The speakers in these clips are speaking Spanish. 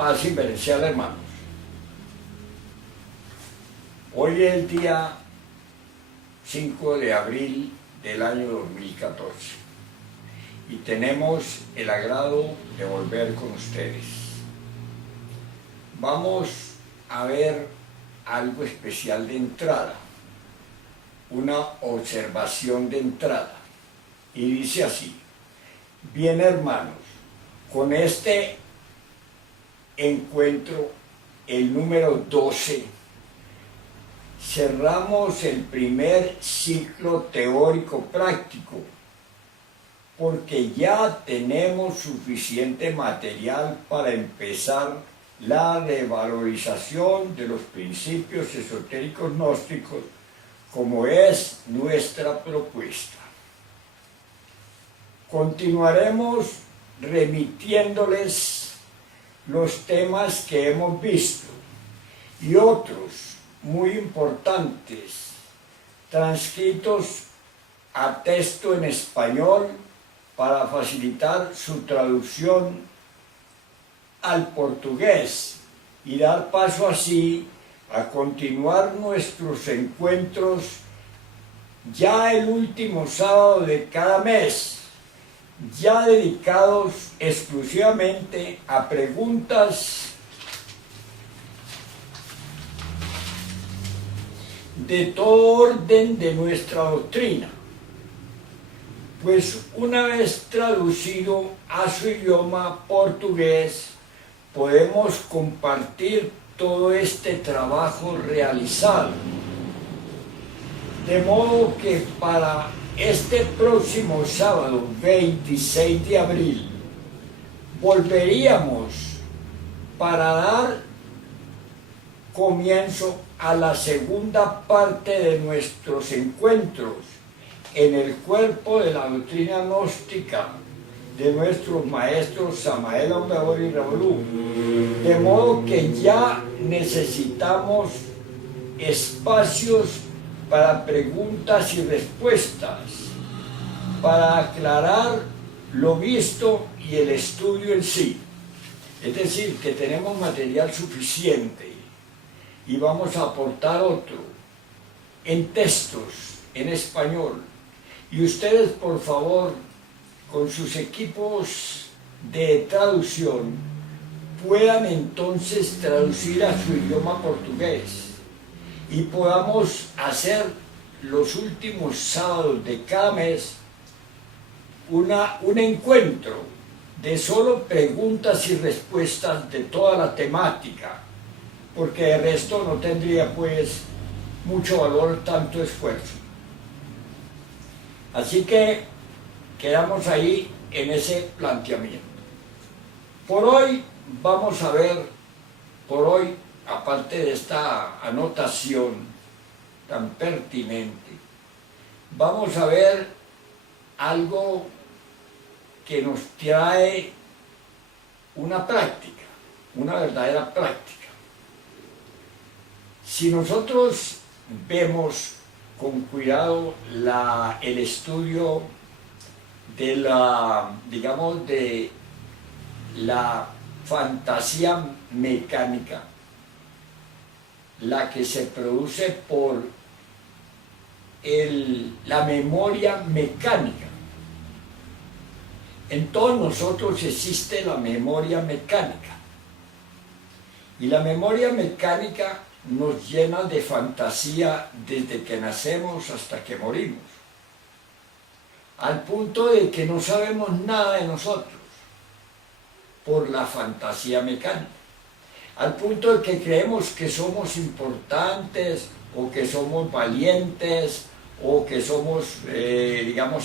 Paz inverencial, hermanos. Hoy es el día 5 de abril del año 2014 y tenemos el agrado de volver con ustedes. Vamos a ver algo especial de entrada, una observación de entrada, y dice así: bien, hermanos, con este encuentro, el número 12, cerramos el primer ciclo teórico práctico, porque ya tenemos suficiente material para empezar la revalorización de los principios esotéricos gnósticos, como es nuestra propuesta. Continuaremos remitiéndoles los temas que hemos visto y otros muy importantes, transcritos a texto en español para facilitar su traducción al portugués y dar paso así a continuar nuestros encuentros ya el último sábado de cada mes, ya dedicados exclusivamente a preguntas de todo orden de nuestra doctrina, pues una vez traducido a su idioma portugués, podemos compartir todo este trabajo realizado. De modo que para este próximo sábado 26 de abril volveríamos para dar comienzo a la segunda parte de nuestros encuentros en el cuerpo de la doctrina gnóstica de nuestros maestros Samael Aun Weor y Revolú. De modo que ya necesitamos espacios para preguntas y respuestas, para aclarar lo visto y el estudio en sí. Es decir, que tenemos material suficiente y vamos a aportar otro en textos en español. Y ustedes, por favor, con sus equipos de traducción, puedan entonces traducir a su idioma portugués y podamos hacer los últimos sábados de cada mes un encuentro de solo preguntas y respuestas de toda la temática, porque de resto no tendría pues mucho valor tanto esfuerzo. Así que quedamos ahí en ese planteamiento. Por hoy vamos a ver, aparte de esta anotación tan pertinente, vamos a ver algo que nos trae una práctica, una verdadera práctica. Si nosotros vemos con cuidado el estudio de la fantasía mecánica, la que se produce por la memoria mecánica. En todos nosotros existe la memoria mecánica, y la memoria mecánica nos llena de fantasía desde que nacemos hasta que morimos, al punto de que no sabemos nada de nosotros por la fantasía mecánica, al punto de que creemos que somos importantes o que somos valientes o que somos,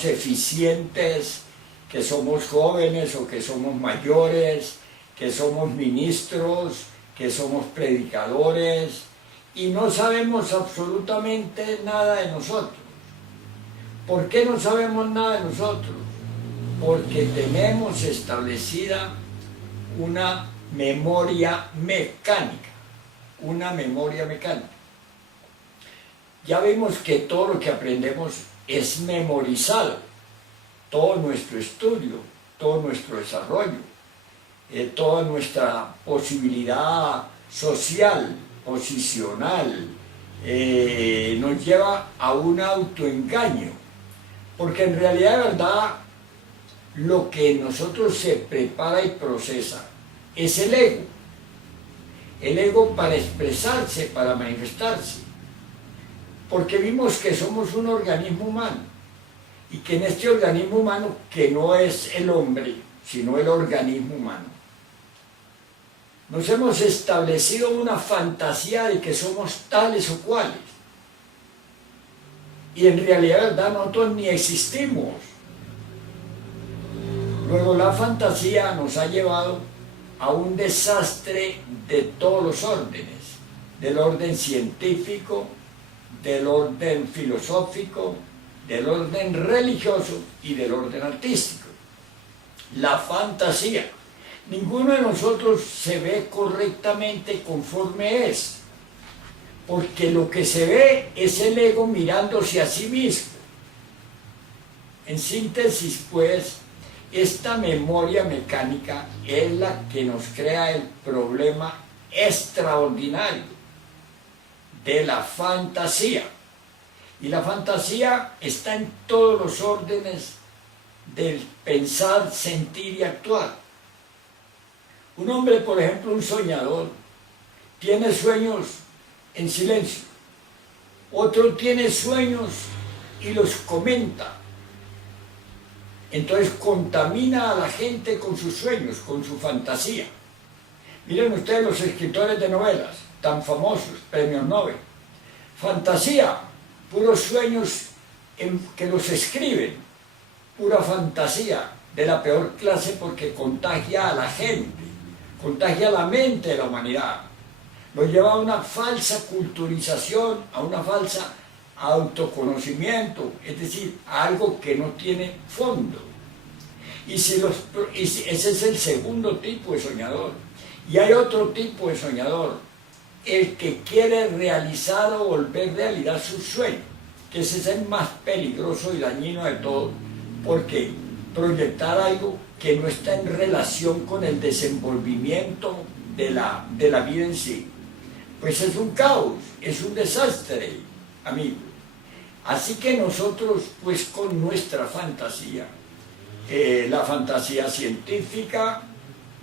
eficientes, que somos jóvenes o que somos mayores, que somos ministros, que somos predicadores, y no sabemos absolutamente nada de nosotros. ¿Por qué no sabemos nada de nosotros? Porque tenemos establecida una memoria mecánica, Ya vimos que todo lo que aprendemos es memorizado, todo nuestro estudio, todo nuestro desarrollo. toda nuestra posibilidad social, posicional, nos lleva a un autoengaño, porque en realidad de verdad lo que en nosotros se prepara y procesa es el ego para expresarse, para manifestarse, porque vimos que somos un organismo humano y que en este organismo humano, que no es el hombre, sino el organismo humano, nos hemos establecido una fantasía de que somos tales o cuales. Y en realidad, ¿verdad? Nosotros ni existimos. Luego la fantasía nos ha llevado a un desastre de todos los órdenes, del orden científico, del orden filosófico, del orden religioso y del orden artístico. La fantasía. Ninguno de nosotros se ve correctamente conforme es, porque lo que se ve es el ego mirándose a sí mismo. En síntesis, pues, esta memoria mecánica es la que nos crea el problema extraordinario de la fantasía. Y la fantasía está en todos los órdenes del pensar, sentir y actuar. Un hombre, por ejemplo, un soñador, tiene sueños en silencio. Otro tiene sueños y los comenta. Entonces contamina a la gente con sus sueños, con su fantasía. Miren ustedes los escritores de novelas, tan famosos, premios Nobel. Fantasía, puros sueños que los escriben, pura fantasía de la peor clase porque contagia a la gente, contagia la mente de la humanidad, nos lleva a una falsa culturización, a una falsa autoconocimiento, es decir, a algo que no tiene fondo. Ese es el segundo tipo de soñador. Y hay otro tipo de soñador, el que quiere realizar o volver realidad su sueño, que ese es el más peligroso y dañino de todo, porque proyectar algo que no está en relación con el desenvolvimiento de la vida en sí, pues es un caos, es un desastre, amigo. Así que nosotros, pues con nuestra fantasía, la fantasía científica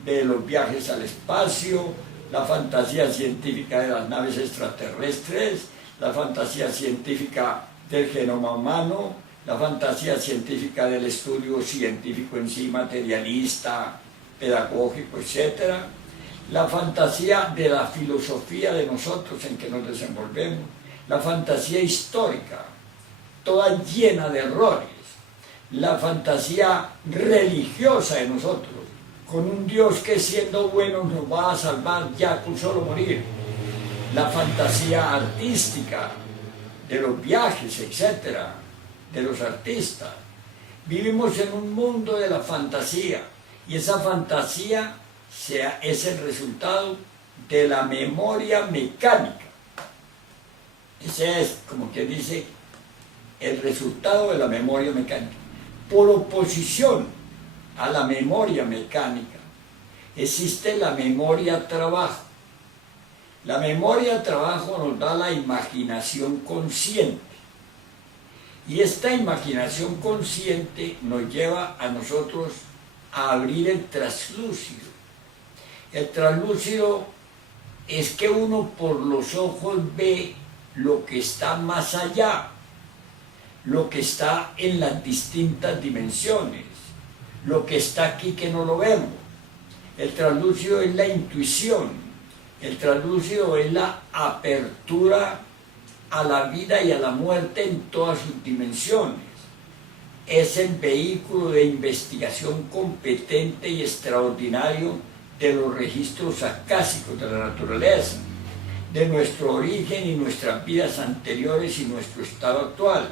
de los viajes al espacio, la fantasía científica de las naves extraterrestres, la fantasía científica del genoma humano, la fantasía científica del estudio científico en sí, materialista, pedagógico, etc. La fantasía de la filosofía de nosotros en que nos desenvolvemos, la fantasía histórica, toda llena de errores, la fantasía religiosa de nosotros, con un Dios que siendo bueno nos va a salvar ya con solo morir, la fantasía artística de los viajes, etc., de los artistas. Vivimos en un mundo de la fantasía y esa fantasía es el resultado de la memoria mecánica. Ese es, como quien dice, el resultado de la memoria mecánica. Por oposición a la memoria mecánica existe la memoria trabajo. La memoria trabajo nos da la imaginación consciente. Y esta imaginación consciente nos lleva a nosotros a abrir el traslúcido. El traslúcido es que uno por los ojos ve lo que está más allá, lo que está en las distintas dimensiones, lo que está aquí que no lo vemos. El traslúcido es la intuición, el traslúcido es la apertura a la vida y a la muerte en todas sus dimensiones. Es el vehículo de investigación competente y extraordinario de los registros acásicos de la naturaleza, de nuestro origen y nuestras vidas anteriores y nuestro estado actual.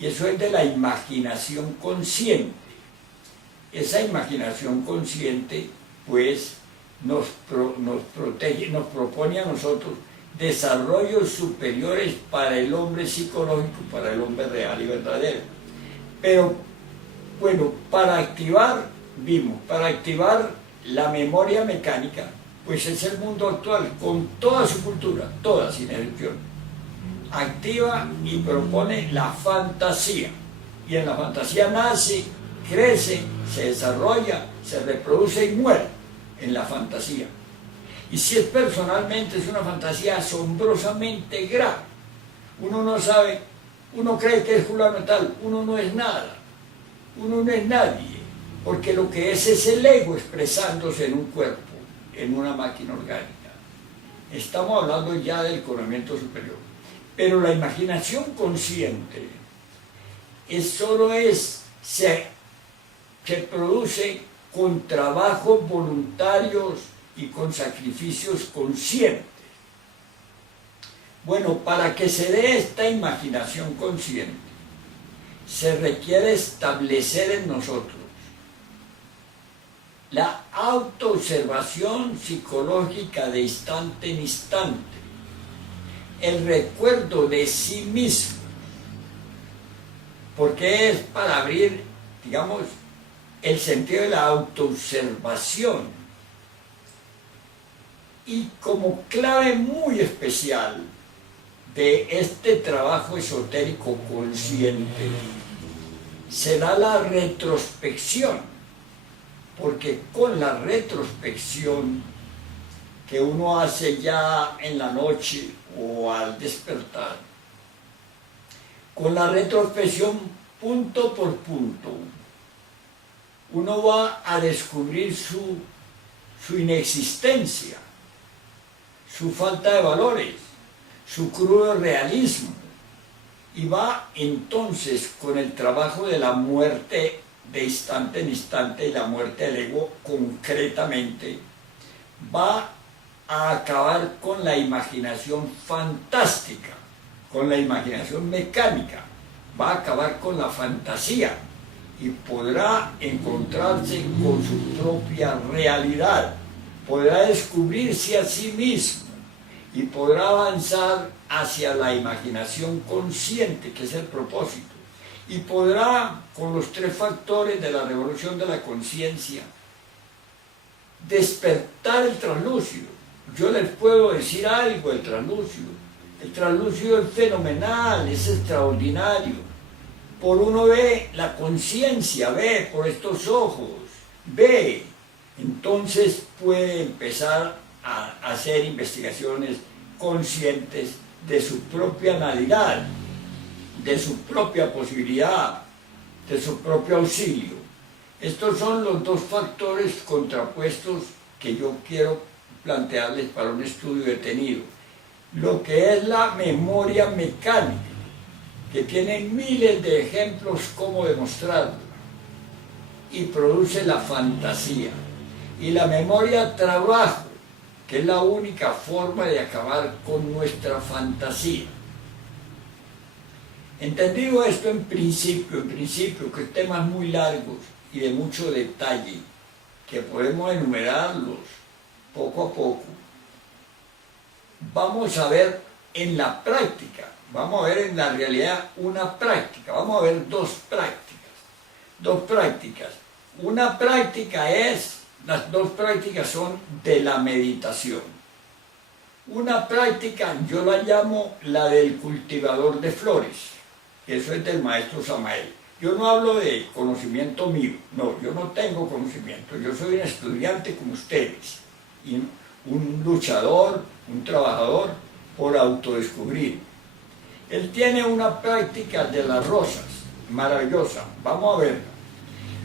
Y eso es de la imaginación consciente. Esa imaginación consciente, pues, nos protege, nos propone a nosotros desarrollos superiores para el hombre psicológico, para el hombre real y verdadero. Pero, bueno, para activar la memoria mecánica, pues es el mundo actual, con toda su cultura, toda sin excepción, activa y propone la fantasía. Y en la fantasía nace, crece, se desarrolla, se reproduce y muere en la fantasía. Y si es personalmente, es una fantasía asombrosamente grave. Uno no sabe, uno cree que es fulano tal, uno no es nada, uno no es nadie, porque lo que es el ego expresándose en un cuerpo, en una máquina orgánica. Estamos hablando ya del conocimiento superior. Pero la imaginación consciente se produce con trabajos voluntarios y con sacrificios conscientes. Bueno, para que se dé esta imaginación consciente, se requiere establecer en nosotros la autoobservación psicológica de instante en instante, el recuerdo de sí mismo, porque es para abrir, digamos, el sentido de la autoobservación. Y como clave muy especial de este trabajo esotérico consciente, se da la retrospección, porque con la retrospección que uno hace ya en la noche o al despertar, con la retrospección punto por punto, uno va a descubrir su inexistencia, su falta de valores, su crudo realismo, y va entonces con el trabajo de la muerte de instante en instante y la muerte del ego concretamente, va a acabar con la imaginación fantástica, con la imaginación mecánica, va a acabar con la fantasía y podrá encontrarse con su propia realidad, podrá descubrirse a sí mismo y podrá avanzar hacia la imaginación consciente, que es el propósito, y podrá, con los tres factores de la revolución de la conciencia, despertar el translúcido. Yo les puedo decir algo del translúcido. El translúcido es fenomenal, es extraordinario. Por uno ve la conciencia, ve por estos ojos, ve. Entonces puede empezar a hacer investigaciones conscientes de su propia realidad, de su propia posibilidad, de su propio auxilio. Estos son los dos factores contrapuestos que yo quiero plantearles para un estudio detenido. Lo que es la memoria mecánica, que tiene miles de ejemplos cómo demostrarlo, y produce la fantasía. Y la memoria trabajo, que es la única forma de acabar con nuestra fantasía. Entendido esto en principio, que temas muy largos y de mucho detalle, que podemos enumerarlos poco a poco, vamos a ver en la práctica, vamos a ver en la realidad una práctica, vamos a ver dos prácticas. Una práctica las dos prácticas son de la meditación. Una práctica yo la llamo la del cultivador de flores. Eso es del maestro Samael. Yo no hablo de conocimiento mío, no, yo no tengo conocimiento, yo soy un estudiante como ustedes, y un luchador, un trabajador por autodescubrir. Él tiene una práctica de las rosas, maravillosa, vamos a verla.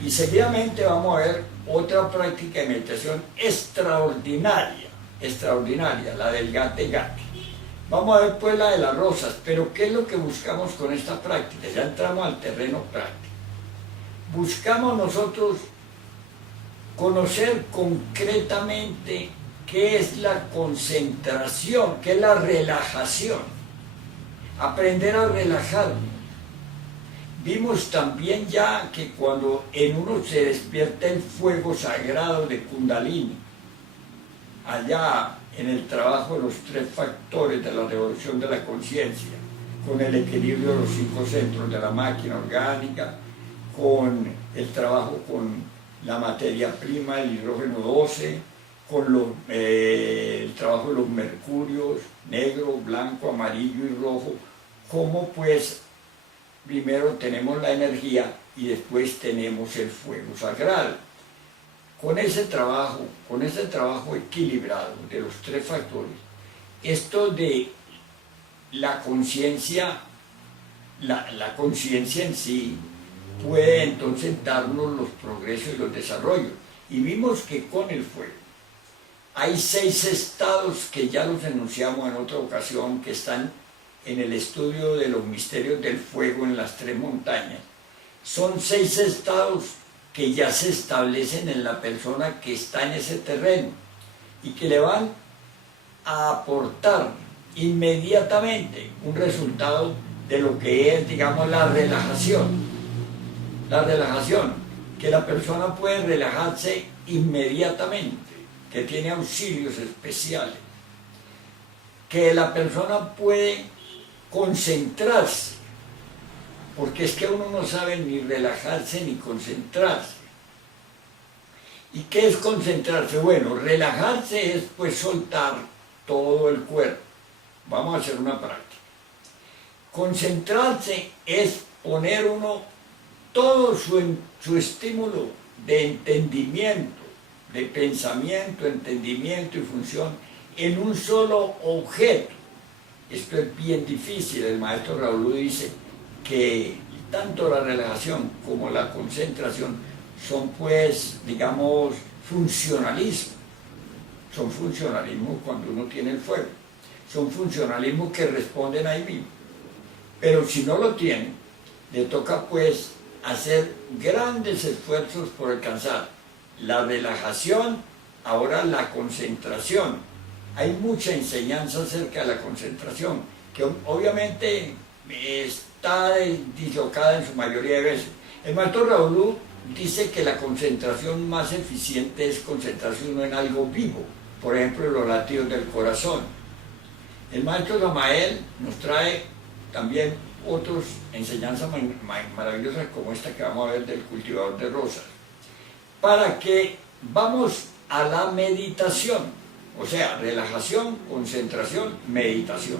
Y seguidamente vamos a ver otra práctica de meditación extraordinaria, la del gate-gate. Vamos a ver pues la de las rosas, pero ¿qué es lo que buscamos con esta práctica? Ya entramos al terreno práctico. Buscamos nosotros conocer concretamente qué es la concentración, qué es la relajación, aprender a relajarnos. Vimos también ya que cuando en uno se despierta el fuego sagrado de Kundalini, allá en el trabajo de los tres factores de la revolución de la conciencia, con el equilibrio de los 5 centros de la máquina orgánica, con el trabajo con la materia prima, el hidrógeno 12, con el trabajo de los mercurios, negro, blanco, amarillo y rojo, cómo pues primero tenemos la energía y después tenemos el fuego sagrado. Con ese trabajo equilibrado de los tres factores, esto de la conciencia, la conciencia en sí puede entonces darnos los progresos y los desarrollos. Y vimos que con el fuego hay 6 estados que ya los enunciamos en otra ocasión, que están en el estudio de los misterios del fuego en las 3 montañas. Son 6 estados que ya se establecen en la persona que está en ese terreno y que le van a aportar inmediatamente un resultado de lo que es, digamos, la relajación. La relajación, que la persona puede relajarse inmediatamente, que tiene auxilios especiales, que la persona puede concentrarse, porque es que uno no sabe ni relajarse ni concentrarse. ¿Y qué es concentrarse? Bueno, relajarse es pues soltar todo el cuerpo. Vamos a hacer una práctica. Concentrarse es poner uno todo su estímulo de entendimiento, de pensamiento, entendimiento y función en un solo objeto. Esto es bien difícil. El maestro Raúl dice que tanto la relajación como la concentración son pues, digamos, funcionalismo. Son funcionalismos cuando uno tiene el fuego. Son funcionalismos que responden ahí mismo. Pero si no lo tiene, le toca pues hacer grandes esfuerzos por alcanzar la relajación, ahora la concentración. Hay mucha enseñanza acerca de la concentración, que obviamente está dislocada en su mayoría de veces. El maestro Raúl dice que la concentración más eficiente es concentrarse uno en algo vivo, por ejemplo, en los latidos del corazón. El maestro Samael nos trae también otras enseñanzas maravillosas como esta que vamos a ver del cultivador de rosas, para que vamos a la meditación, o sea, relajación, concentración, meditación.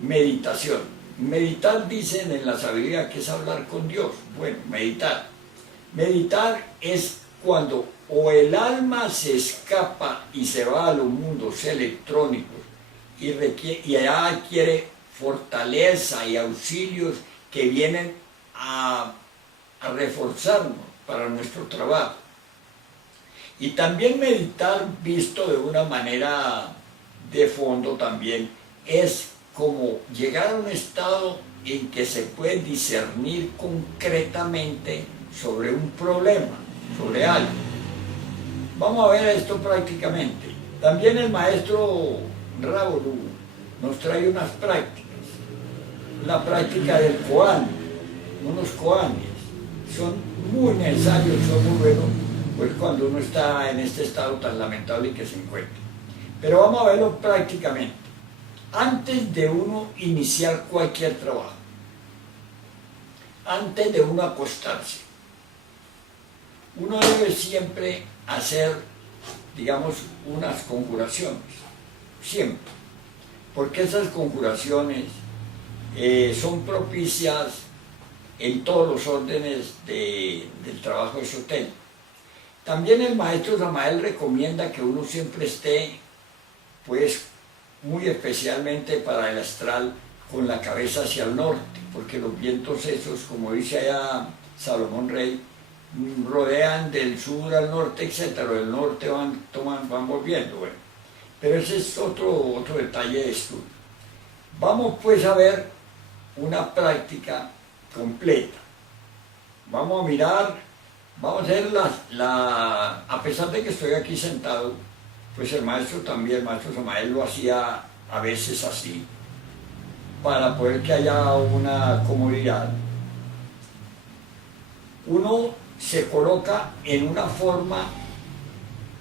Meditación. Meditar, dicen en la sabiduría, que es hablar con Dios. Bueno, meditar. Meditar es cuando o el alma se escapa y se va a los mundos electrónicos y allá adquiere fortaleza y auxilios que vienen a reforzarnos para nuestro trabajo. Y también meditar, visto de una manera de fondo también, es como llegar a un estado en que se puede discernir concretamente sobre un problema, sobre algo. Vamos a ver esto prácticamente. También el maestro Raúl nos trae unas prácticas. La práctica del koan, unos koanes, son muy necesarios, son muy buenos, pues cuando uno está en este estado tan lamentable que se encuentra. Pero vamos a verlo prácticamente. Antes de uno iniciar cualquier trabajo, antes de uno acostarse, uno debe siempre hacer, digamos, unas conjuraciones, siempre, porque esas conjuraciones son propicias en todos los órdenes del trabajo esotérico. También el maestro Samael recomienda que uno siempre esté, pues, muy especialmente para el astral, con la cabeza hacia el norte, porque los vientos esos, como dice allá Salomón Rey, rodean del sur al norte, etc. Del norte van volviendo, bueno. Pero ese es otro detalle de estudio. Vamos pues a ver una práctica completa. Vamos a mirar, vamos a hacer a pesar de que estoy aquí sentado, pues el maestro también, el maestro Samael lo hacía a veces así, para poder que haya una comodidad. Uno se coloca en una forma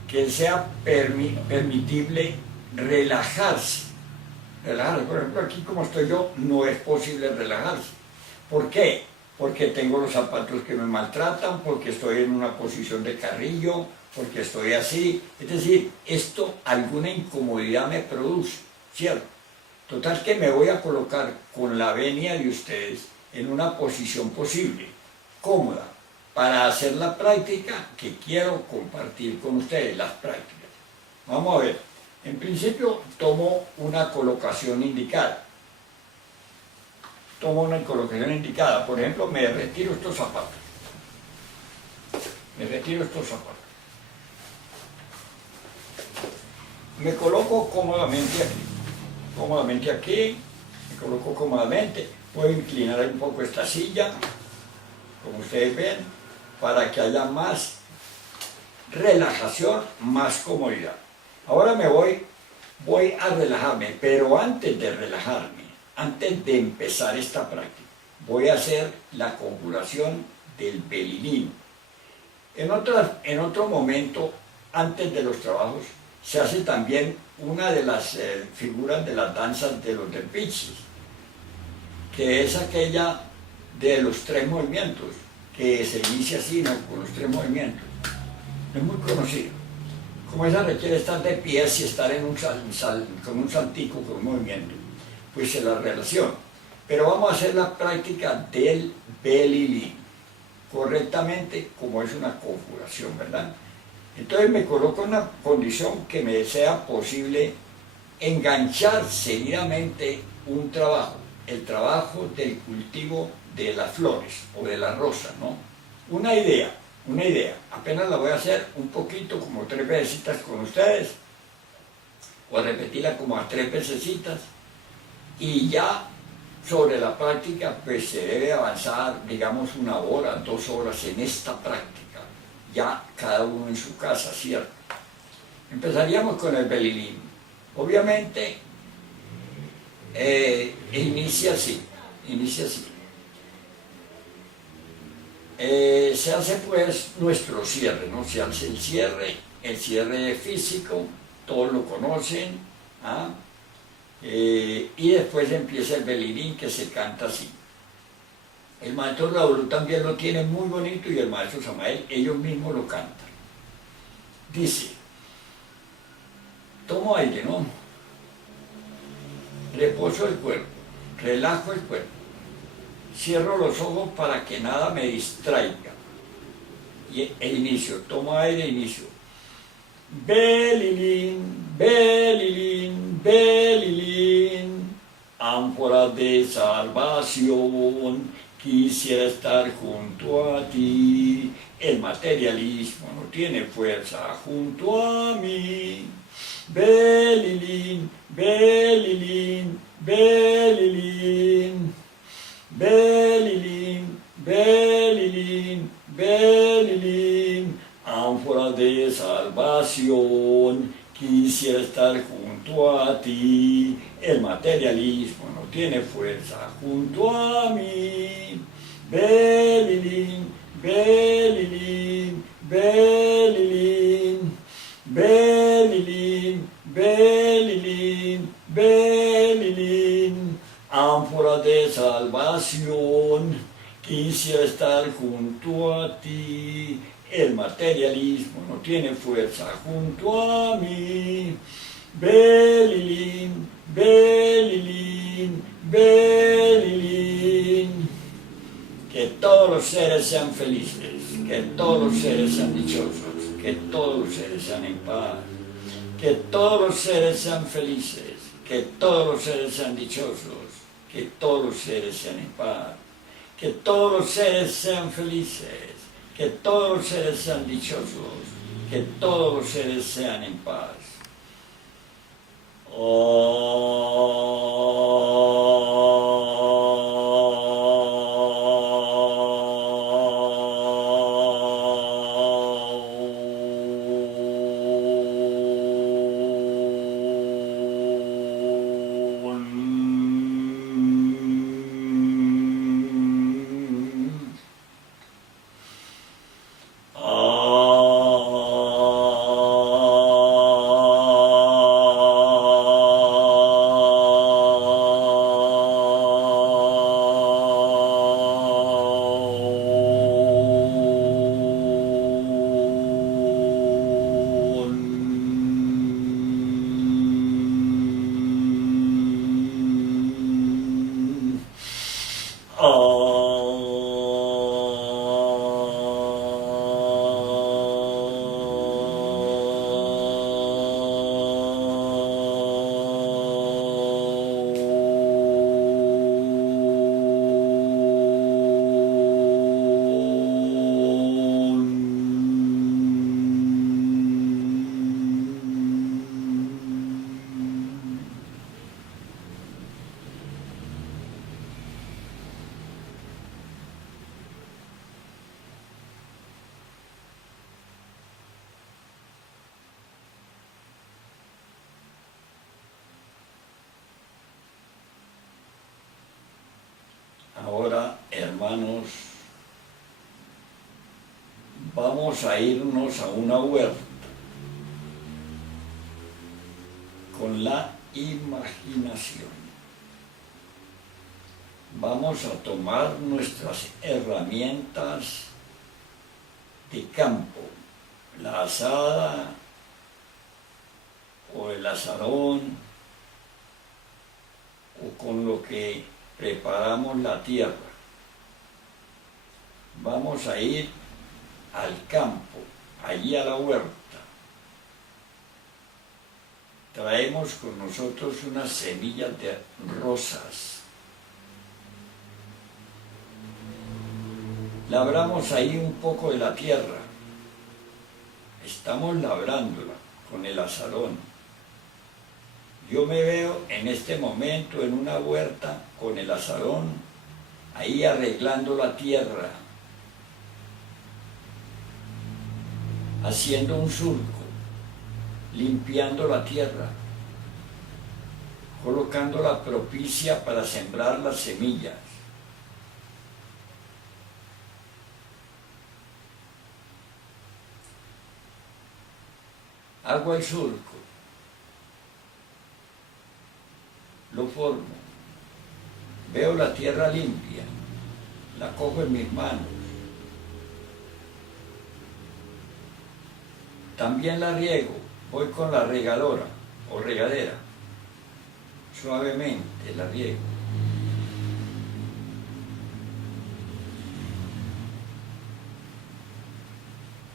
que sea permitible relajarse. Por ejemplo, aquí como estoy yo, no es posible relajarse. ¿Por qué? porque tengo los zapatos que me maltratan, porque estoy en una posición de carrillo, porque estoy así. Es decir, esto alguna incomodidad me produce, ¿cierto? Total que me voy a colocar con la venia de ustedes en una posición posible, cómoda, para hacer la práctica que quiero compartir con ustedes, las prácticas. Vamos a ver, en principio tomo una colocación indicada. Por ejemplo, me retiro estos zapatos. Me coloco cómodamente aquí, me coloco cómodamente. Puedo inclinar un poco esta silla, como ustedes ven, para que haya más relajación, más comodidad. Ahora voy a relajarme, pero antes de relajarme, antes de empezar esta práctica, voy a hacer la conjuración del Belilín. En otro momento, antes de los trabajos, se hace también una de las figuras de las danzas de los derviches, que es aquella de los 3 movimientos, que se inicia así, ¿no? Con los 3 movimientos. Es muy conocido. Como esa requiere estar de pies y estar en con un saltico, con un movimiento, pues se la relaciona. Pero vamos a hacer la práctica del Belilín, correctamente, como es una conjuración, ¿verdad? Entonces me coloco en una condición que me sea posible enganchar seguidamente un trabajo, el trabajo del cultivo de las flores o de las rosas, ¿no? Una idea, apenas la voy a hacer un poquito, como 3 vecesitas con ustedes, o a repetirla como a 3 vecesitas, y ya sobre la práctica pues se debe avanzar, digamos, 1 hora, 2 horas en esta práctica, ya cada uno en su casa, ¿cierto? Empezaríamos con el Belilín. Obviamente, inicia así. Se hace pues nuestro cierre, ¿no? Se hace el cierre físico, todos lo conocen, ¿ah? Y después empieza el Belilín, que se canta así. El maestro Raúl también lo tiene muy bonito y el maestro Samael, ellos mismos lo cantan. Dice, tomo aire, ¿no? Reposo el cuerpo, relajo el cuerpo, cierro los ojos para que nada me distraiga. Y el inicio, tomo aire, inicio. Belilín, Belilín, Belilín, ánfora de salvación, quisiera estar junto a ti. El materialismo no tiene fuerza junto a mí. Belilín, Belilín, Belilín, Belilín, Belilín, Belilín, ánfora de salvación, quisiera estar junto a ti. El materialismo no tiene fuerza junto a mí. Belilín, Belilín, Belilín, Belilín, Belilín, Belilín, ánfora de salvación, quisiera estar junto a ti. El materialismo no tiene fuerza junto a mí. Belilín, Belilín, Belilín. Que todos los seres sean felices, que todos los seres sean dichosos, que todos los seres sean en paz, que todos los seres sean felices, que todos los seres sean dichosos, que todos los seres sean en paz, que todos los seres sean felices, que todos los seres sean dichosos, que todos los seres sean en paz. hermanos, vamos a irnos a una huerta con la imaginación. Vamos a tomar nuestras herramientas de campo, la azada o el azarón, o con lo que preparamos la tierra. Vamos a ir al campo, allí a la huerta. Traemos con nosotros unas semillas de rosas. Labramos ahí un poco de la tierra. Estamos labrándola con el azarón. Yo me veo en este momento en una huerta con el azarón, ahí arreglando la tierra, haciendo un surco, limpiando la tierra, colocando la propicia para sembrar las semillas. Hago el surco, lo formo, veo la tierra limpia, la cojo en mis manos. También la riego, voy con la regadora o regadera, suavemente la riego.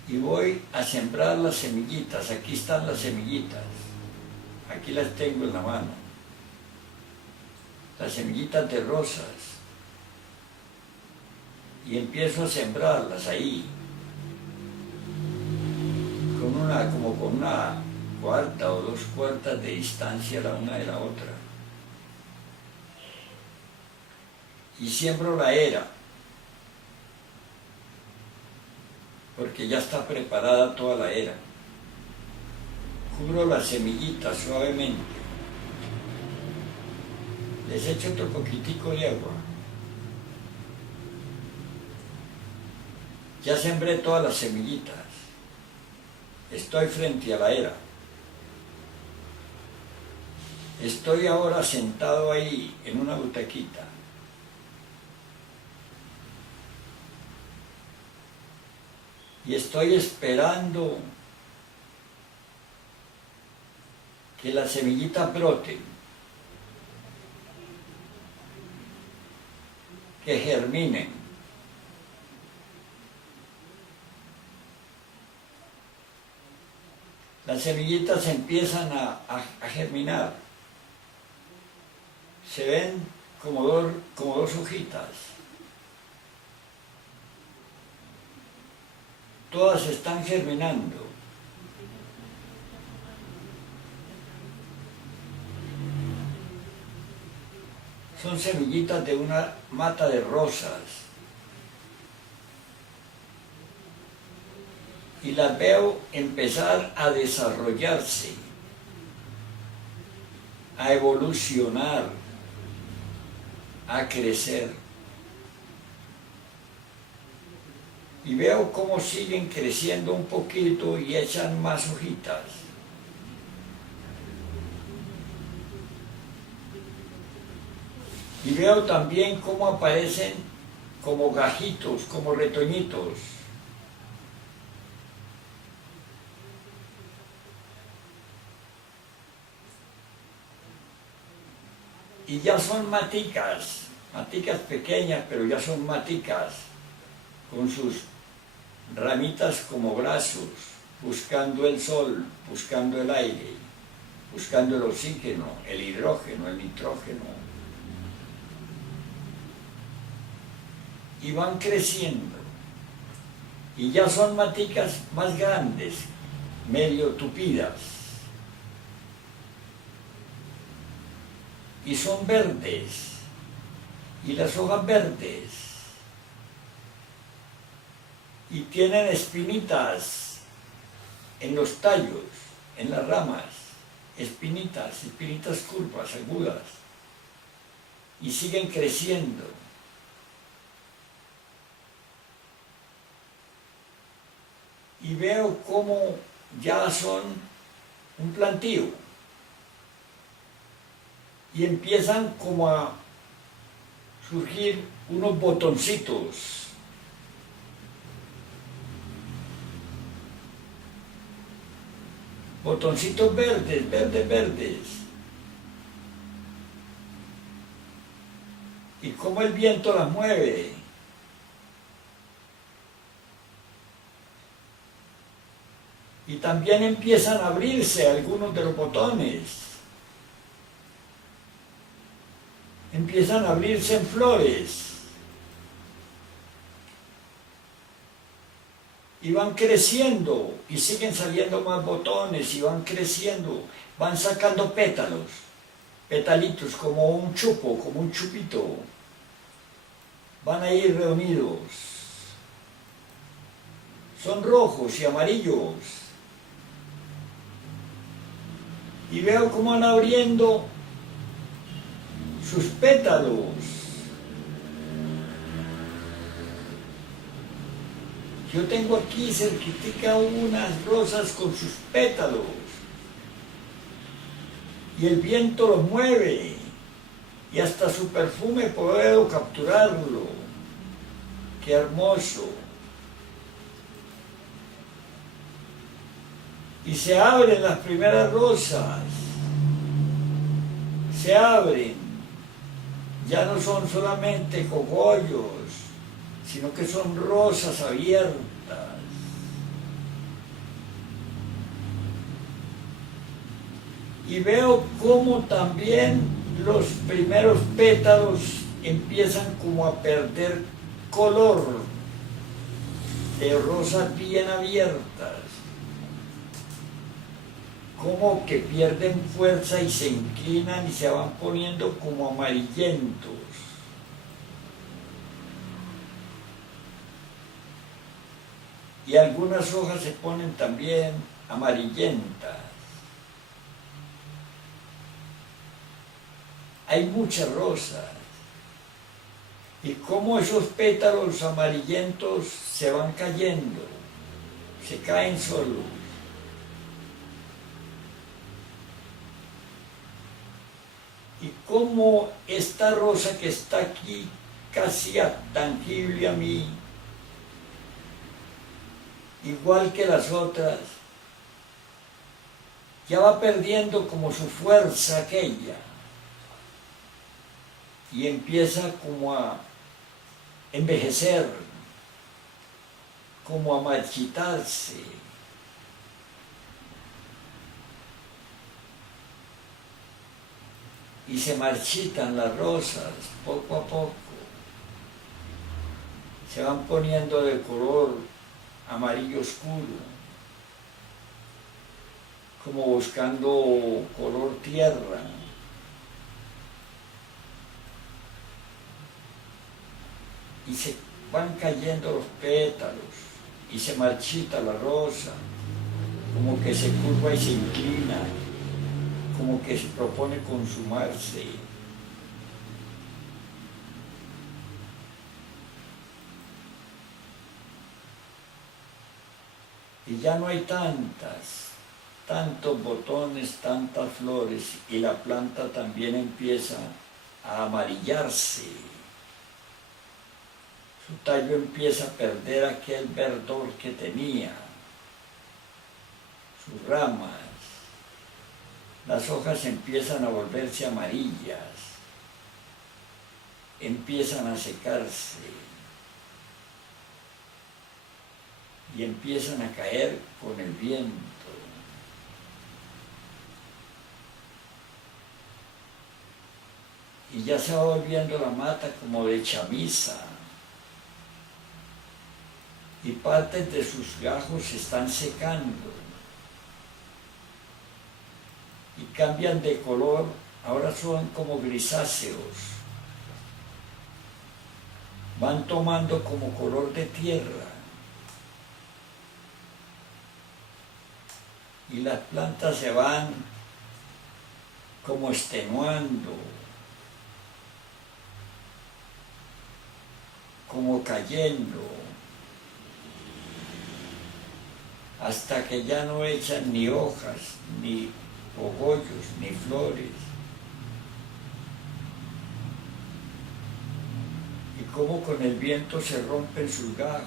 Y voy a sembrar las semillitas. Aquí están las semillitas, aquí las tengo en la mano, las semillitas de rosas, y empiezo a sembrarlas ahí, como con una cuarta o 2/4 de distancia la una de la otra, y siembro la era, porque ya está preparada toda la era. Cubro las semillitas suavemente, les echo otro poquitico de agua. Ya sembré todas las semillitas, estoy frente a la era. Estoy ahora sentado ahí en una butaquita. Y estoy esperando que las semillitas broten, que germinen. Las semillitas empiezan a germinar. Se ven como dos hojitas. Todas están germinando. Son semillitas de una mata de rosas. Y las veo empezar a desarrollarse, a evolucionar, a crecer. Y veo cómo siguen creciendo un poquito y echan más hojitas. Y veo también cómo aparecen como gajitos, como retoñitos. Y ya son maticas pequeñas, pero ya son maticas, con sus ramitas como brazos, buscando el sol, buscando el aire, buscando el oxígeno, el hidrógeno, el nitrógeno. Y van creciendo. Y ya son maticas más grandes, medio tupidas. Y son verdes. Y las hojas verdes. Y tienen espinitas en los tallos, en las ramas, espinitas curvas, agudas, y siguen creciendo. y veo cómo ya son un plantío y empiezan como a surgir unos botoncitos. Botoncitos verdes, verdes, verdes. Y cómo el viento las mueve. Y también empiezan a abrirse algunos de los botones. Empiezan a abrirse en flores. Y van creciendo, y siguen saliendo más botones, y van creciendo, van sacando pétalos, petalitos, como un chupo, como un chupito. Van a ir reunidos. Son rojos y amarillos. Y veo cómo van abriendo sus pétalos. Yo tengo aquí cerquitica unas rosas con sus pétalos. Y el viento los mueve. Y hasta su perfume puedo capturarlo. ¡Qué hermoso! Y se abren las primeras rosas. Se abren. Ya no son solamente cogollos, sino que son rosas abiertas. Y veo cómo también los primeros pétalos empiezan como a perder color de rosas bien abiertas. Como que pierden fuerza y se inclinan y se van poniendo como amarillentos. Y algunas hojas se ponen también amarillentas. Hay muchas rosas. Y cómo esos pétalos amarillentos se van cayendo, se caen solos. Y cómo esta rosa que está aquí, casi tangible a mí, igual que las otras, ya va perdiendo como su fuerza aquella y empieza como a envejecer, como a marchitarse. Y se marchitan las rosas poco a poco, se van poniendo de color amarillo oscuro, como buscando color tierra. Y se van cayendo los pétalos y se marchita la rosa, como que se curva y se inclina, como que se propone consumarse. Y ya no hay tantos botones, tantas flores, y la planta también empieza a amarillarse. Su tallo empieza a perder aquel verdor que tenía, sus ramas. Las hojas empiezan a volverse amarillas, empiezan a secarse y empiezan a caer con el viento. Y ya se va volviendo la mata como de chamisa y partes de sus gajos se están secando. Y cambian de color, ahora son como grisáceos, van tomando como color de tierra, y las plantas se van como extenuando, como cayendo, hasta que ya no echan ni hojas, ni cogollos, ni flores. Y cómo con el viento se rompen sus gajos,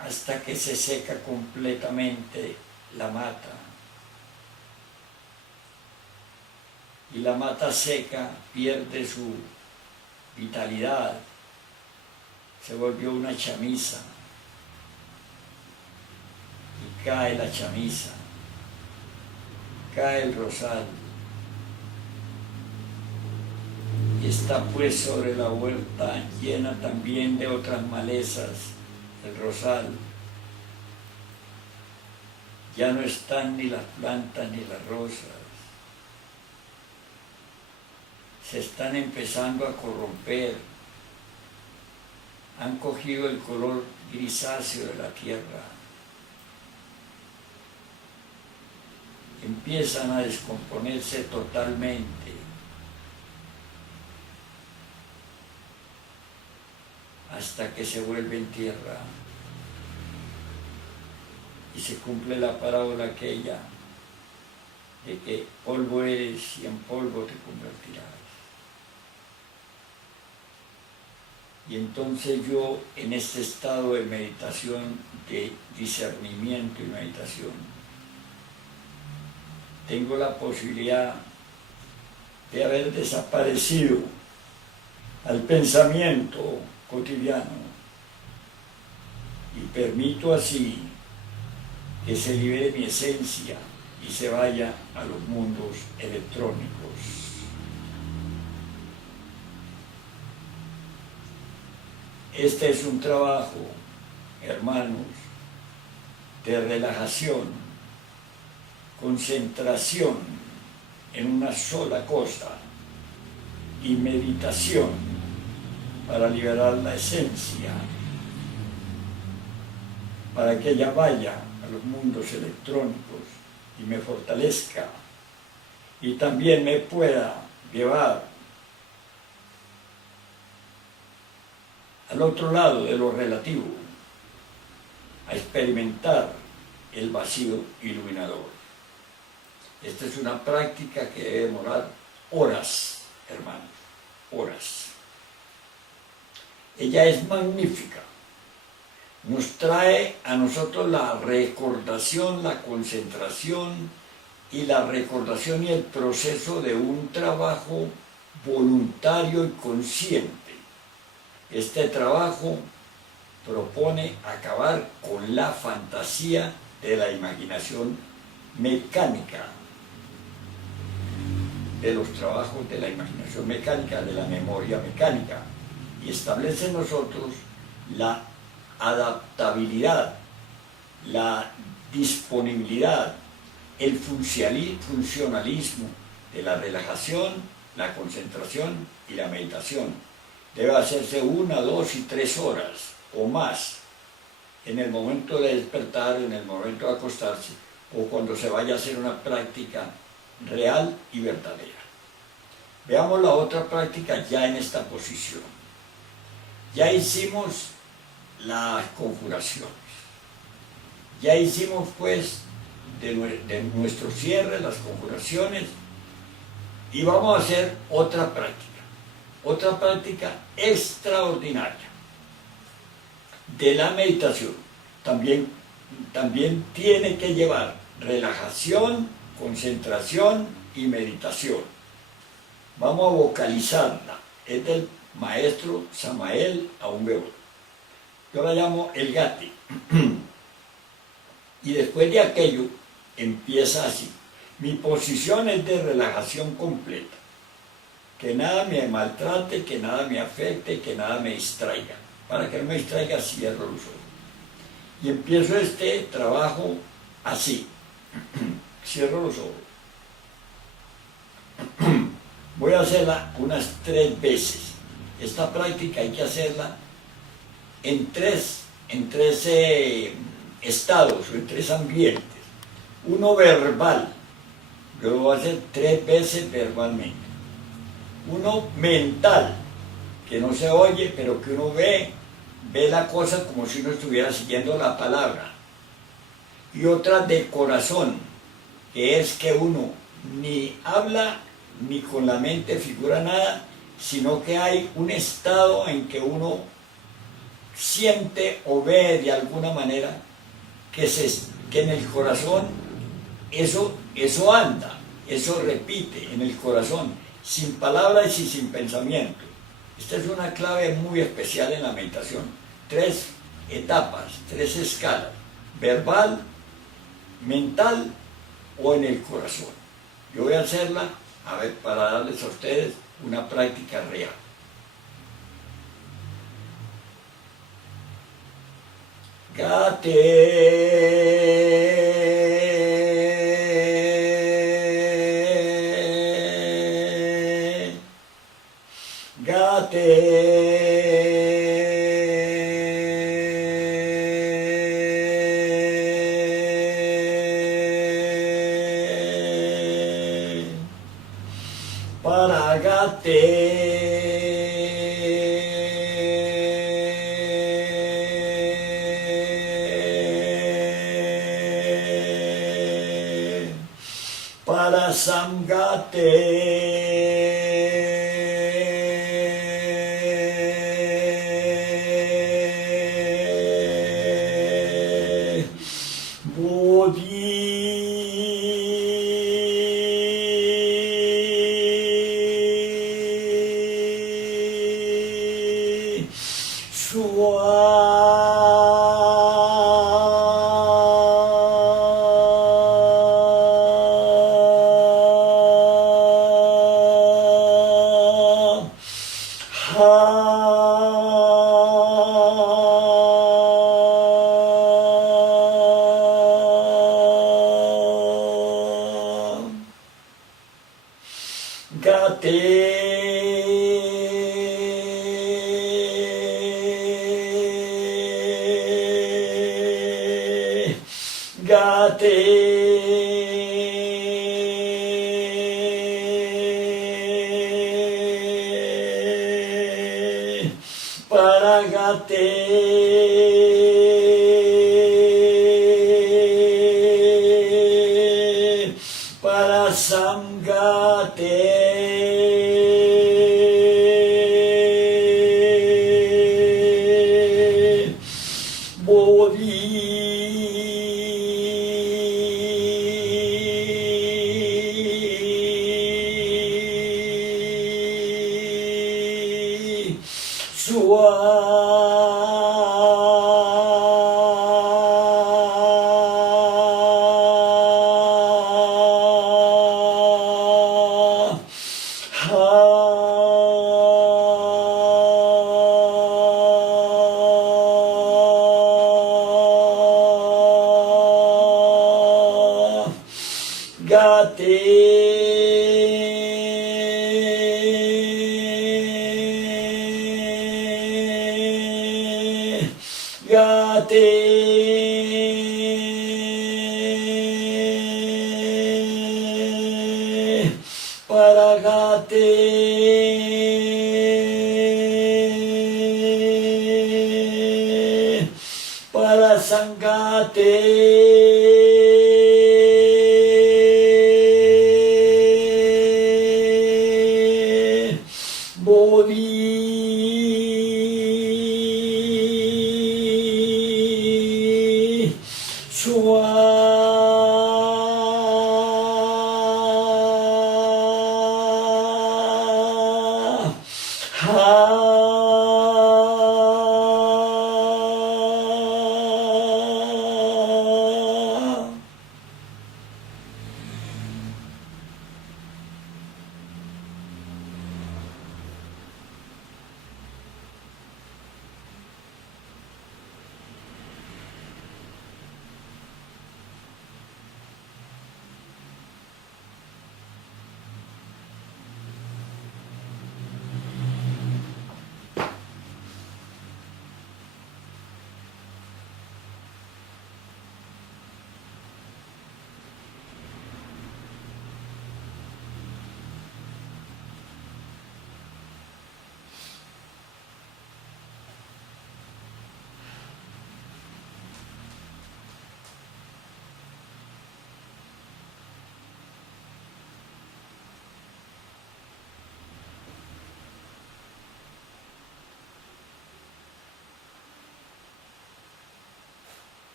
hasta que se seca completamente la mata. Y la mata seca pierde su vitalidad, se volvió una chamisa, y cae la chamisa, cae el rosal, y está pues sobre la huerta llena también de otras malezas, el rosal. Ya no están ni las plantas ni las rosas, se están empezando a corromper, han cogido el color grisáceo de la tierra, empiezan a descomponerse totalmente, hasta que se vuelven tierra y se cumple la parábola aquella de que polvo eres y en polvo te convertirás. Y entonces yo, en este estado de meditación, de discernimiento y meditación, tengo la posibilidad de haber desaparecido al pensamiento cotidiano y permito así que se libere mi esencia y se vaya a los mundos electrónicos. Este es un trabajo, hermanos, de relajación, concentración en una sola cosa y meditación para liberar la esencia, para que ella vaya a los mundos electrónicos y me fortalezca y también me pueda llevar al otro lado de lo relativo, a experimentar el vacío iluminador. Esta es una práctica que debe demorar horas, hermanos, horas. Ella es magnífica. Nos trae a nosotros la recordación, la concentración y la recordación y el proceso de un trabajo voluntario y consciente. Este trabajo propone acabar con la fantasía de la imaginación mecánica, de los trabajos de la imaginación mecánica, de la memoria mecánica, y establece en nosotros la adaptabilidad, la disponibilidad, el funcionalismo de la relajación, la concentración y la meditación. Debe hacerse 1, 2 y 3 horas o más en el momento de despertar, en el momento de acostarse o cuando se vaya a hacer una práctica real y verdadera. Veamos la otra práctica ya en esta posición. Ya hicimos las conjuraciones, ya hicimos pues de nuestro cierre las conjuraciones y vamos a hacer otra práctica extraordinaria de la meditación. También tiene que llevar relajación, concentración y meditación. Vamos a vocalizarla. Es del maestro Samael Aún Weor. Yo la llamo el Gati. Y después de aquello empieza así. Mi posición es de relajación completa. Que nada me maltrate, que nada me afecte, que nada me distraiga. Para que no me distraiga, cierro los ojos. Y empiezo este trabajo así. Cierro los ojos. Voy a hacerla unas 3 veces. Esta práctica hay que hacerla en tres estados o en 3 ambientes. Uno verbal, yo lo voy a hacer 3 veces verbalmente. Uno mental, que no se oye, pero que uno ve ve la cosa como si uno estuviera siguiendo la palabra. Y otra de corazón, que es que uno ni habla ni con la mente figura nada, sino que hay un estado en que uno siente o ve de alguna manera que en el corazón eso anda, eso repite en el corazón, sin palabras y sin pensamiento. Esta es una clave muy especial en la meditación. 3 etapas, 3 escalas: verbal, mental o en el corazón. Yo voy a hacerla, a ver, para darles a ustedes una práctica real. Gate, para Samgate, Bodhi, Gate, para Gate, para Samgate, Bodhi, Gate, para Gate, para Sangate, Bodhi,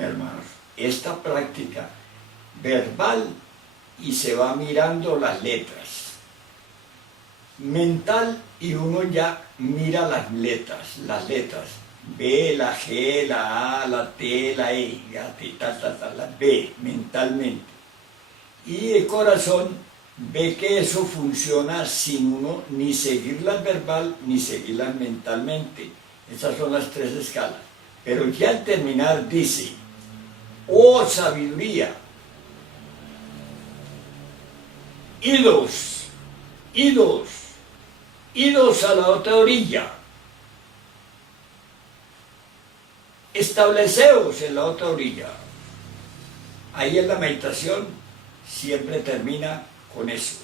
practiquen, hermanos, esta práctica verbal y se va mirando las letras. Mental y uno ya mira las letras. B, la G, la A, la T, la E, la B, mentalmente. Y de corazón ve que eso funciona sin uno ni seguirlas verbal ni seguirlas mentalmente. Esas son las tres escalas. Pero ya al terminar dice, oh sabiduría, idos, idos, idos a la otra orilla. Estableceos en la otra orilla. Ahí en la meditación siempre termina con eso,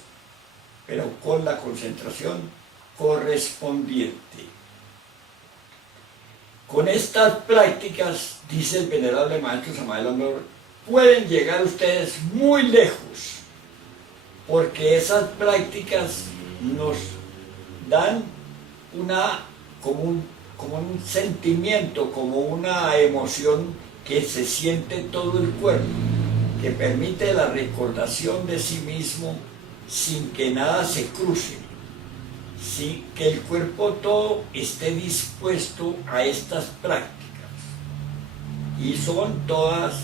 pero con la concentración correspondiente. Con estas prácticas, dice el venerable Maestro Samael Aun Weor, pueden llegar ustedes muy lejos, porque esas prácticas nos dan como un sentimiento, como una emoción que se siente todo el cuerpo, que permite la recordación de sí mismo sin que nada se cruce, sin que el cuerpo todo esté dispuesto a estas prácticas. Y son todas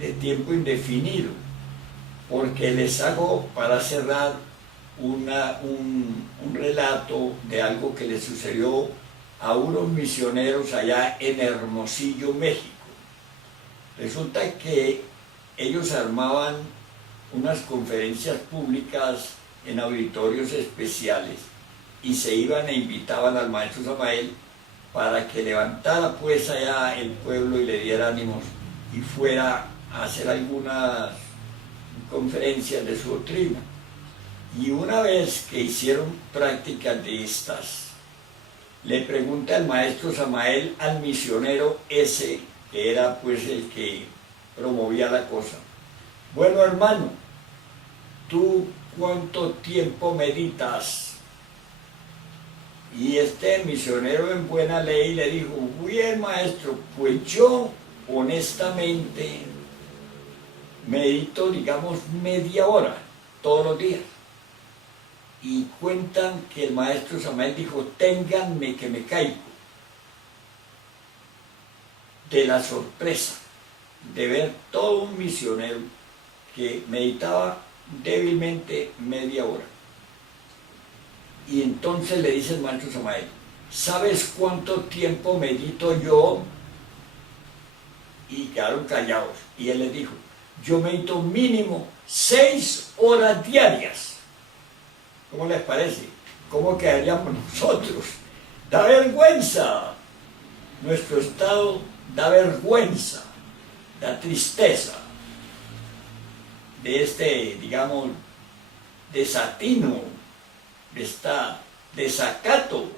de tiempo indefinido, porque les hago para cerrar un relato de algo que le sucedió a unos misioneros allá en Hermosillo, México. Resulta que ellos armaban unas conferencias públicas en auditorios especiales y se iban e invitaban al Maestro Samael para que levantara pues allá el pueblo y le diera ánimos y fuera a hacer algunas conferencias de su doctrina. Y una vez que hicieron prácticas de estas, le pregunta el Maestro Samael al misionero ese, que era pues el que promovía la cosa: bueno, hermano, ¿tú cuánto tiempo meditas? Y este misionero en buena ley le dijo: bien, maestro, pues yo honestamente medito, digamos, media hora todos los días. Y cuentan que el Maestro Samael dijo: ténganme que me caigo de la sorpresa de ver todo un misionero que meditaba débilmente media hora. Y entonces le dice el Maestro Samael: ¿sabes cuánto tiempo medito yo? Y quedaron callados. Y él les dijo: yo medito mínimo 6 horas diarias. ¿Cómo les parece? ¿Cómo quedaríamos nosotros? Da vergüenza. Nuestro estado da vergüenza, da tristeza de este, digamos, desatino, de esta desacato,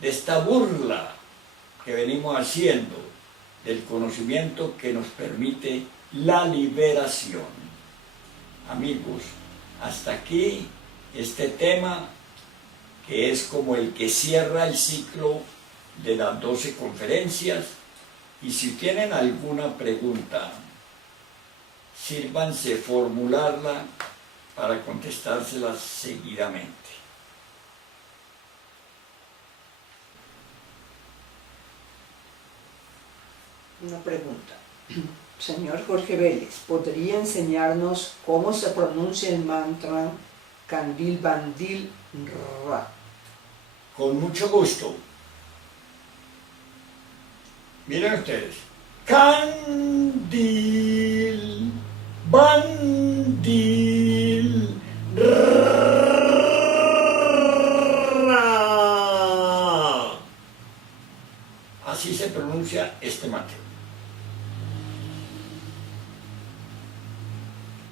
de esta burla que venimos haciendo del conocimiento que nos permite la liberación. Amigos, hasta aquí este tema, que es como el que cierra el ciclo de las 12 conferencias. Y si tienen alguna pregunta, sírvanse formularla para contestársela seguidamente. Una pregunta. Señor Jorge Vélez, ¿podría enseñarnos cómo se pronuncia el mantra Candil Bandil Ra? Con mucho gusto. Miren ustedes. Candil Bandil Ra. Así se pronuncia este mantra.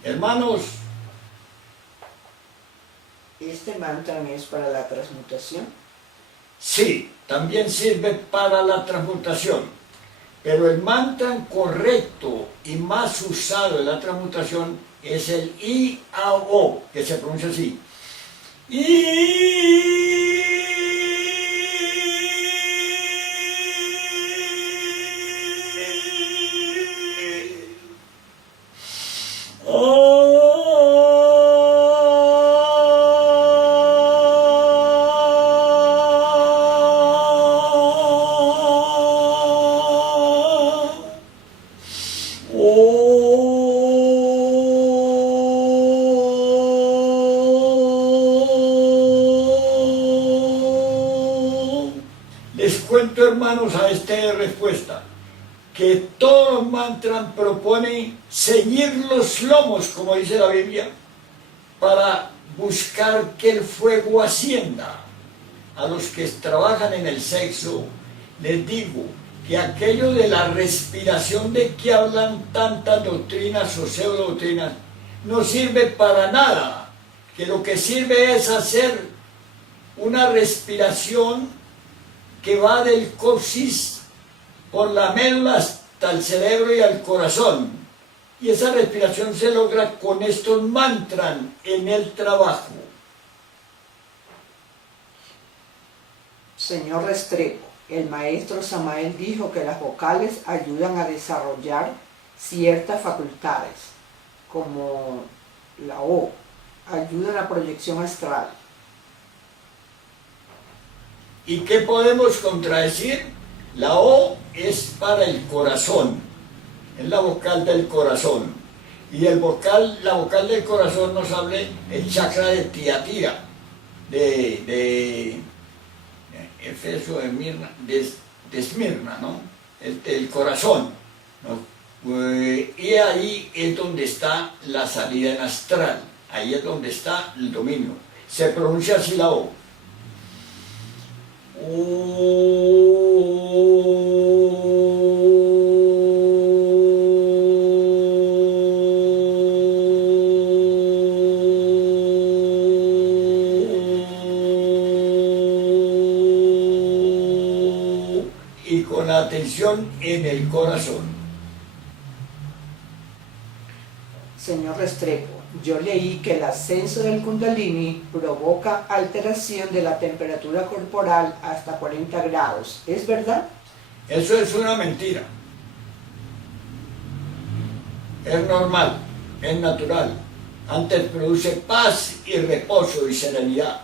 Hermanos, ¿este mantra es para la transmutación? sí, también sirve para la transmutación, pero el mantra correcto y más usado en la transmutación es el I-A-O, que se pronuncia así. cuento, hermanos, a esta respuesta, que todos los mantras proponen ceñir los lomos, como dice la Biblia, para buscar que el fuego ascienda. A los que trabajan en el sexo, les digo que aquello de la respiración de que hablan tantas doctrinas o pseudo doctrinas, no sirve para nada, que lo que sirve es hacer una respiración que va del coxis por la médula hasta el cerebro y al corazón. Y esa respiración se logra con estos mantras en el trabajo. Señor Restrepo, el maestro Samael dijo que las vocales ayudan a desarrollar ciertas facultades, como la O, ayuda a la proyección astral. ¿Y qué podemos contradecir? La O es para el corazón, es la vocal del corazón. Y la vocal del corazón nos habla el chakra de Tiatira, de Efeso, de Esmirna, ¿no? El corazón, ¿no? Y ahí es donde está la salida en astral, ahí es donde está el dominio. Se pronuncia así la O. Y con la atención en el corazón. Señor Restrepo, yo leí que el ascenso del Kundalini provoca alteración de la temperatura corporal hasta 40 grados. ¿Es verdad? Eso es una mentira. Es normal, es natural. Antes produce paz y reposo y serenidad.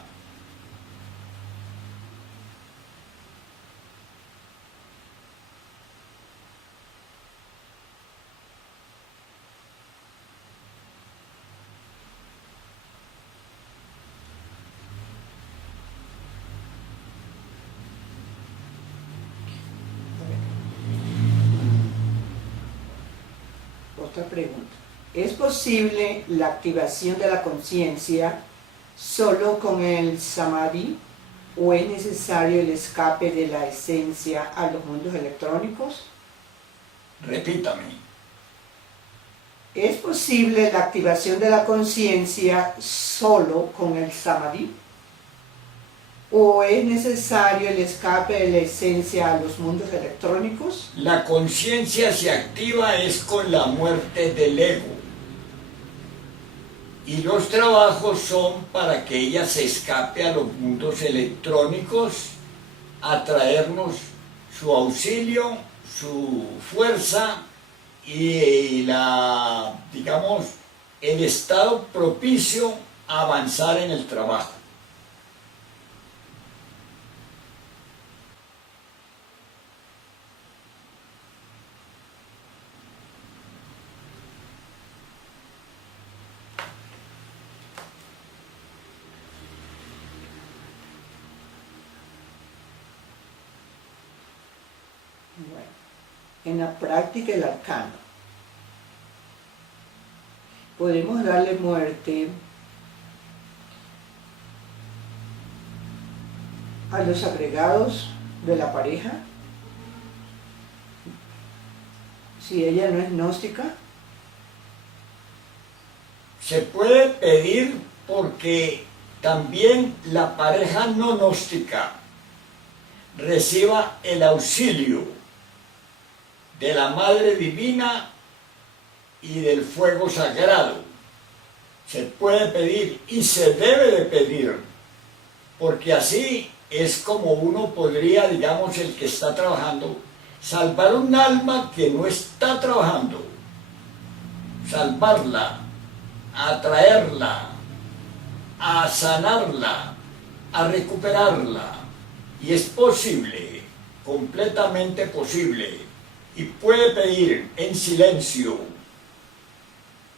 Otra pregunta. ¿Es posible la activación de la conciencia solo con el samadhi o es necesario el escape de la esencia a los mundos electrónicos? Repítame. ¿Es posible la activación de la conciencia solo con el samadhi o es necesario el escape de la esencia a los mundos electrónicos? La conciencia se activa es con la muerte del ego. Y los trabajos son para que ella se escape a los mundos electrónicos, a traernos su auxilio, su fuerza y digamos, el estado propicio a avanzar en el trabajo. Bueno, en la práctica del arcano, podemos darle muerte a los agregados de la pareja si ella no es gnóstica. Se puede pedir porque también la pareja no gnóstica reciba el auxilio de la Madre Divina y del fuego sagrado. Se puede pedir y se debe de pedir, porque así es como uno podría, digamos, el que está trabajando, salvar un alma que no está trabajando, salvarla, atraerla, a sanarla, a recuperarla. Y es posible, completamente posible. Y puede pedir en silencio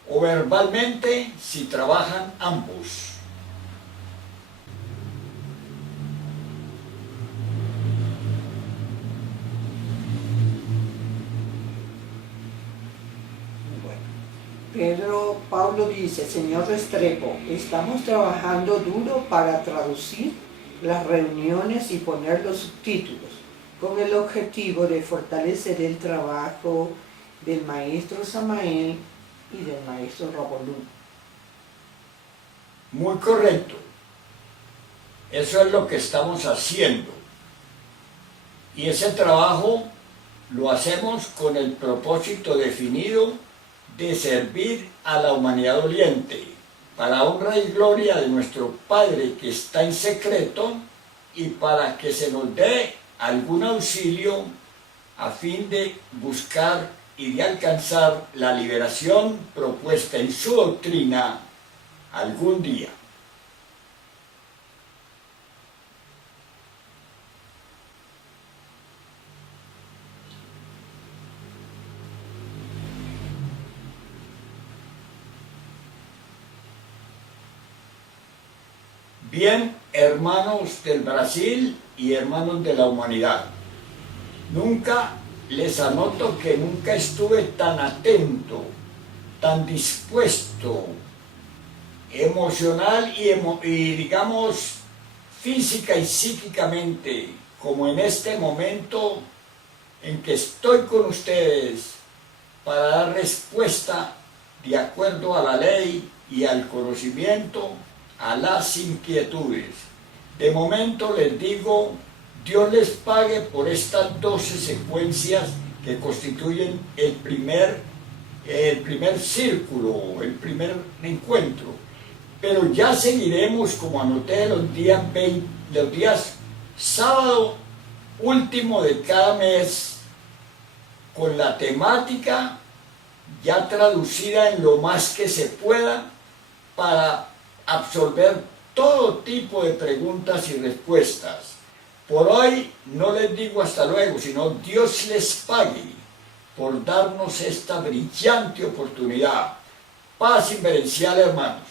o verbalmente si trabajan ambos. Pablo dice, señor Restrepo, estamos trabajando duro para traducir las reuniones y poner los subtítulos, con el objetivo de fortalecer el trabajo del maestro Samael y del maestro Rabolú. Muy correcto. Eso es lo que estamos haciendo. Y ese trabajo lo hacemos con el propósito definido de servir a la humanidad doliente, para honra y gloria de nuestro Padre que está en secreto y para que se nos dé algún auxilio a fin de buscar y de alcanzar la liberación propuesta en su doctrina algún día. Bien, hermanos del Brasil y hermanos de la humanidad, nunca les anoto que nunca estuve tan atento, tan dispuesto, emocional y digamos física y psíquicamente, como en este momento en que estoy con ustedes para dar respuesta de acuerdo a la ley y al conocimiento a las inquietudes. De momento les digo, Dios les pague por estas 12 secuencias que constituyen el primer círculo, el primer encuentro. Pero ya seguiremos, como anoté, los días sábado último de cada mes, con la temática ya traducida en lo más que se pueda para absorber todo tipo de preguntas y respuestas. Por hoy no les digo hasta luego, sino Dios les pague por darnos esta brillante oportunidad. Paz inverencial, hermanos.